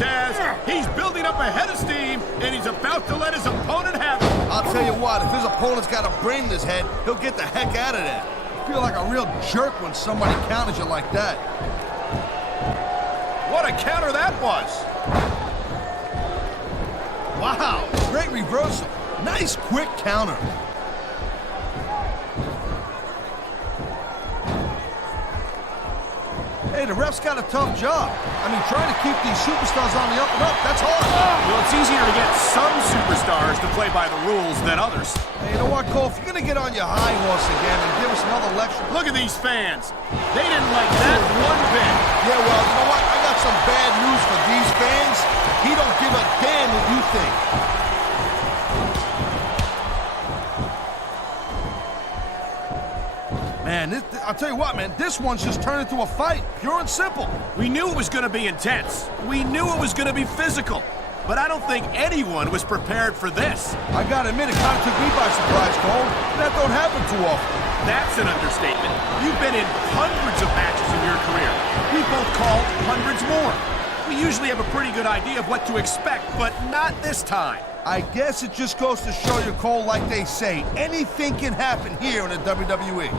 Taz. He's building up a head of steam, and he's about to let his opponent have it. I'll tell you what, if his opponent's got a brain in his head, he'll get the heck out of there. I feel like a real jerk when somebody counters you like that. What a counter that was. Wow, great reversal. Nice quick counter. Hey, the ref's got a tough job. I mean, trying to keep these superstars on the up and up, that's hard. Well, it's easier to get some superstars to play by the rules than others. Hey, you know what, Cole? If you're going to get on your high horse again and give us another lecture... Look at these fans. They didn't like that one bit. Yeah, well, you know what? I got some bad news for these fans. He don't give a damn what you think. Man, I'll tell you what, man, this one's just turned into a fight. Pure and simple. We knew it was going to be intense. We knew it was going to be physical. But I don't think anyone was prepared for this. I gotta admit, it kind of took me by surprise, Cole. That don't happen too often. That's an understatement. You've been in hundreds of matches in your career. We both called hundreds more. We usually have a pretty good idea of what to expect, but not this time. I guess it just goes to show you, Cole, like they say, anything can happen here in the WWE.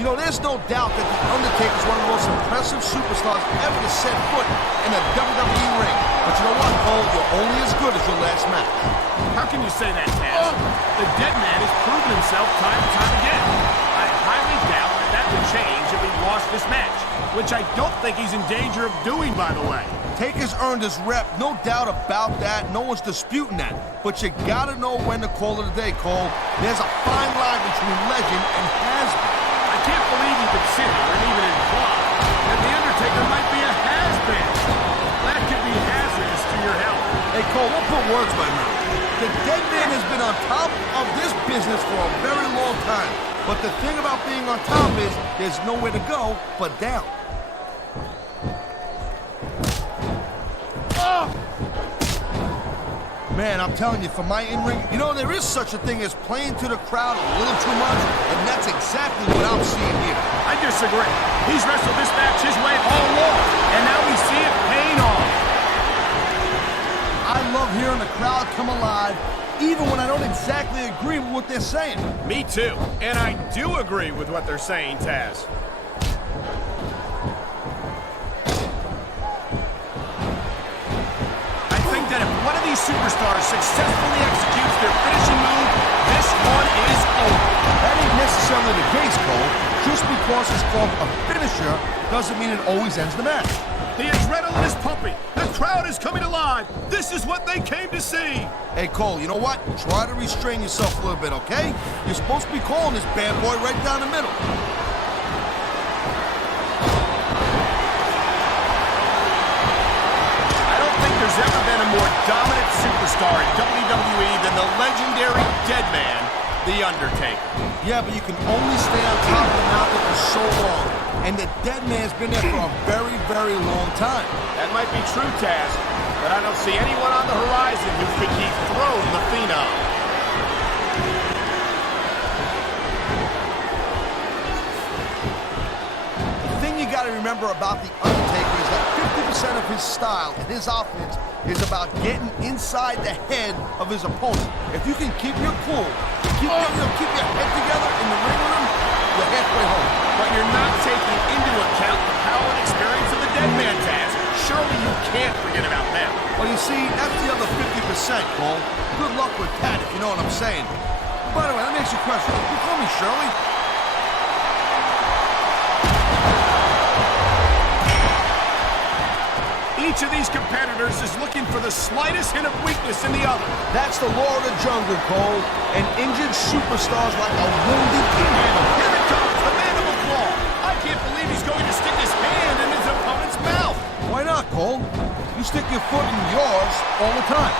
You know, there's no doubt that The Undertaker is one of the most impressive superstars ever to set foot in a WWE ring. But you know what, Cole? You're only as good as your last match. How can you say that, Taz? The dead man has proven himself time and time again. I highly doubt that would change if he lost this match, which I don't think he's in danger of doing, by the way. Taker's earned his rep, no doubt about that. No one's disputing that. But you gotta know when to call it a day, Cole. There's a fine line between legend and has-been. I can't believe you could sit here and even imply that The Undertaker might be a has-been. That could be hazardous to your health. Hey, Cole, we'll put words by mouth. The dead man has been on top of this business for a very long time. But the thing about being on top is there's nowhere to go but down. Man, I'm telling you, for my in-ring, you know, there is such a thing as playing to the crowd a little too much, and that's exactly what I'm seeing here. I disagree. He's wrestled this match his way all along, and now we see it paying off. I love hearing the crowd come alive, even when I don't exactly agree with what they're saying. Me too, and I do agree with what they're saying, Taz. That if one of these superstars successfully executes their finishing move, this one is over. That ain't necessarily the case, Cole. Just because it's called a finisher doesn't mean it always ends the match. The adrenaline is pumping. The crowd is coming alive. This is what they came to see. Hey, Cole, you know what? Try to restrain yourself a little bit, okay? You're supposed to be calling this bad boy right down the middle. There's ever been a more dominant superstar in WWE than the legendary dead man, The Undertaker. Yeah, but you can only stay on top of the mountain for so long. And the dead man's been there for a very, very long time. That might be true, Taz, but I don't see anyone on the horizon who could dethrone the Phenom. The thing you gotta remember about The Undertaker is that 50% of his style and his offense is about getting inside the head of his opponent. If you can keep your cool, keep your head together in the ring with him, you're halfway home. But you're not taking into account the power and experience of the dead man, Taz. Surely you can't forget about them. Well, you see, that's the other 50%, Cole. Good luck with that, if you know what I'm saying. By the way, let me ask you a question. You call me Shirley? Each of these competitors is looking for the slightest hint of weakness in the other. That's the law of the jungle, Cole. And injured superstars like a wounded animal. Here it comes, the mandible claw. I can't believe he's going to stick his hand in his opponent's mouth. Why not, Cole? You stick your foot in yours all the time.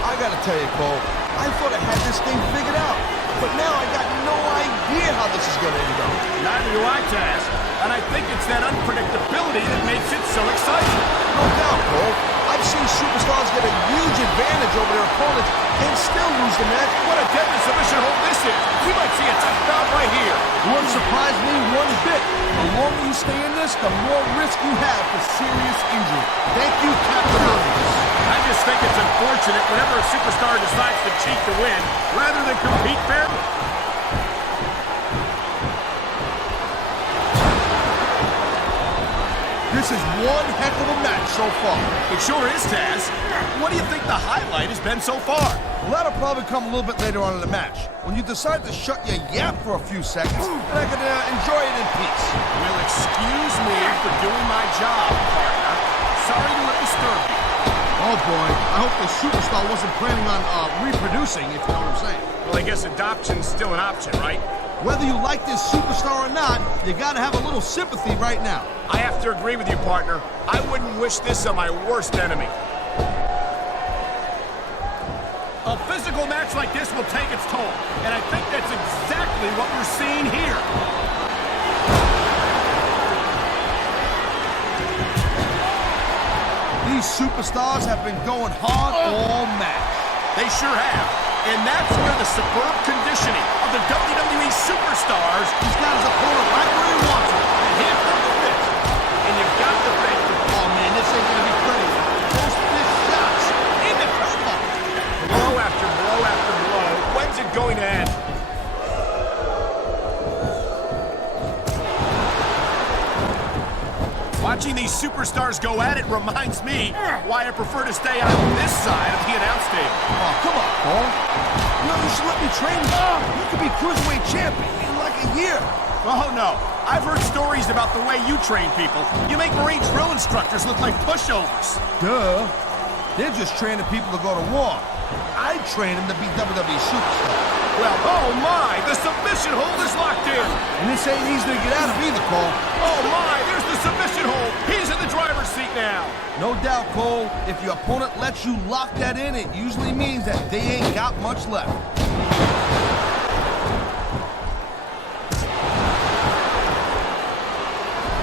I gotta tell you, Cole, I thought I had this thing figured out. But now I got no idea how this is going to end up. Neither do I, Taz. And I think it's that unpredictability that makes it so exciting. No doubt, Cole. I've seen superstars get a huge advantage over their opponents and still lose the match. What a deadly submission hold this is. We might see a tap out right here. Wouldn't surprise me one bit. The longer you stay in this, the more risk you have for serious injury. Thank you, Captain Obvious. I just think it's unfortunate whenever a superstar decides to cheat to win rather than compete fairly. This is one heck of a match so far. It sure is, Taz. What do you think the highlight has been so far? Well, that'll probably come a little bit later on in the match, when you decide to shut your yap for a few seconds, and I can enjoy it in peace. Well, excuse me for doing my job, partner. Sorry to disturb you. Oh boy, I hope the superstar wasn't planning on reproducing, if you know what I'm saying. Well, I guess adoption's still an option, right? Whether you like this superstar or not, you gotta have a little sympathy right now. I have to agree with you, partner. I wouldn't wish this on my worst enemy. A physical match like this will take its toll, and I think that's exactly what we're seeing here. These superstars have been going hard all match. They sure have. And that's where the superb conditioning of the WWE superstars. He's got his opponent right where he wants him. And hit from the fist. And you've got to think, oh man, this ain't gonna be pretty. Those fist shots in the elbow. Blow after blow after blow. When's it going to end? Watching these superstars go at it reminds me why I prefer to stay on this side of the announce table. Oh, come on, Cole. You should let me train you. You could be Cruiserweight champion in like a year. Oh, no. I've heard stories about the way you train people. You make Marine drill instructors look like pushovers. Duh. They're just training people to go to war. I train them to be WWE superstars. Well, oh my, the submission hold is locked in. And this ain't easy to get out of either, Cole. Oh my, there's the submission hold. He's in the driver's seat now. No doubt, Cole. If your opponent lets you lock that in, it usually means that they ain't got much left.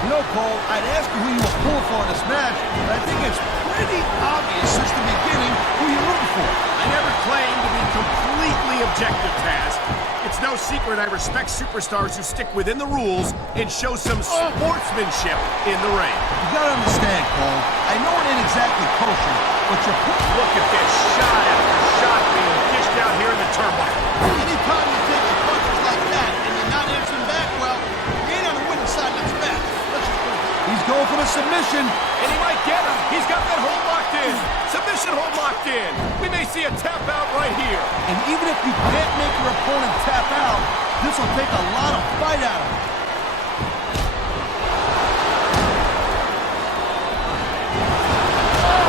You know, Cole, I'd ask you who you were pulling for in this match, but I think it's pretty obvious since the beginning who you're rooting for. I never claimed to be completely objective, Taz. It's no secret I respect superstars who stick within the rules and show some sportsmanship in the ring. You gotta understand, Cole. I know it ain't exactly kosher, but you're Look at this shot after shot being dished out here in the turnbuckle. anytime you take your punches like that and you're not answering back, well, you ain't on the winning side of this match. Let's just put it that way. He's going for the submission. And he might get him. He's got that hold locked in. Submission hold locked in. We may see a tap out right here. And even if you can't make your opponent tap out, this will take a lot of fight out of him.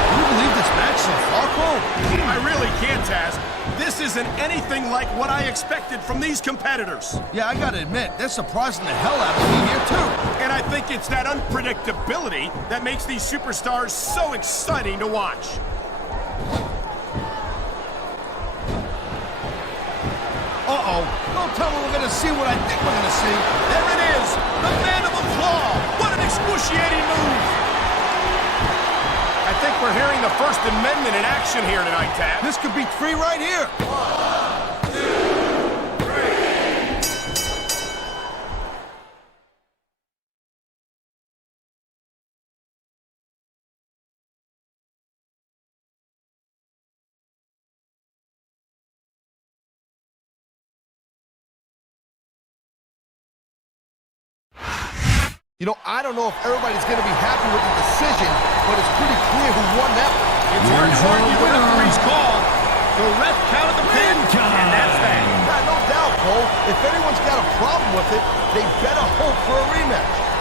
Can you believe this match so far, Cole? I really can't, Taz. This isn't anything like what I expected from these competitors. Yeah, I gotta admit, they're surprising the hell out of me here, too. And I think it's that unpredictability that makes these superstars so exciting to watch. Uh-oh. Don't tell me we're gonna see what I think we're gonna see. There it is, the mandible claw. What an excruciating move. I think we're hearing the First Amendment in action here tonight, Taz. This could be 3 right here. 1, 2, 3. You know, I don't know if everybody's going to be happy with the decision, but it's pretty clear who won that one. It's hard to argue with the referee's call. The ref counted the pin, and that's that. Yeah, no doubt, Cole. If anyone's got a problem with it, they better hope for a rematch.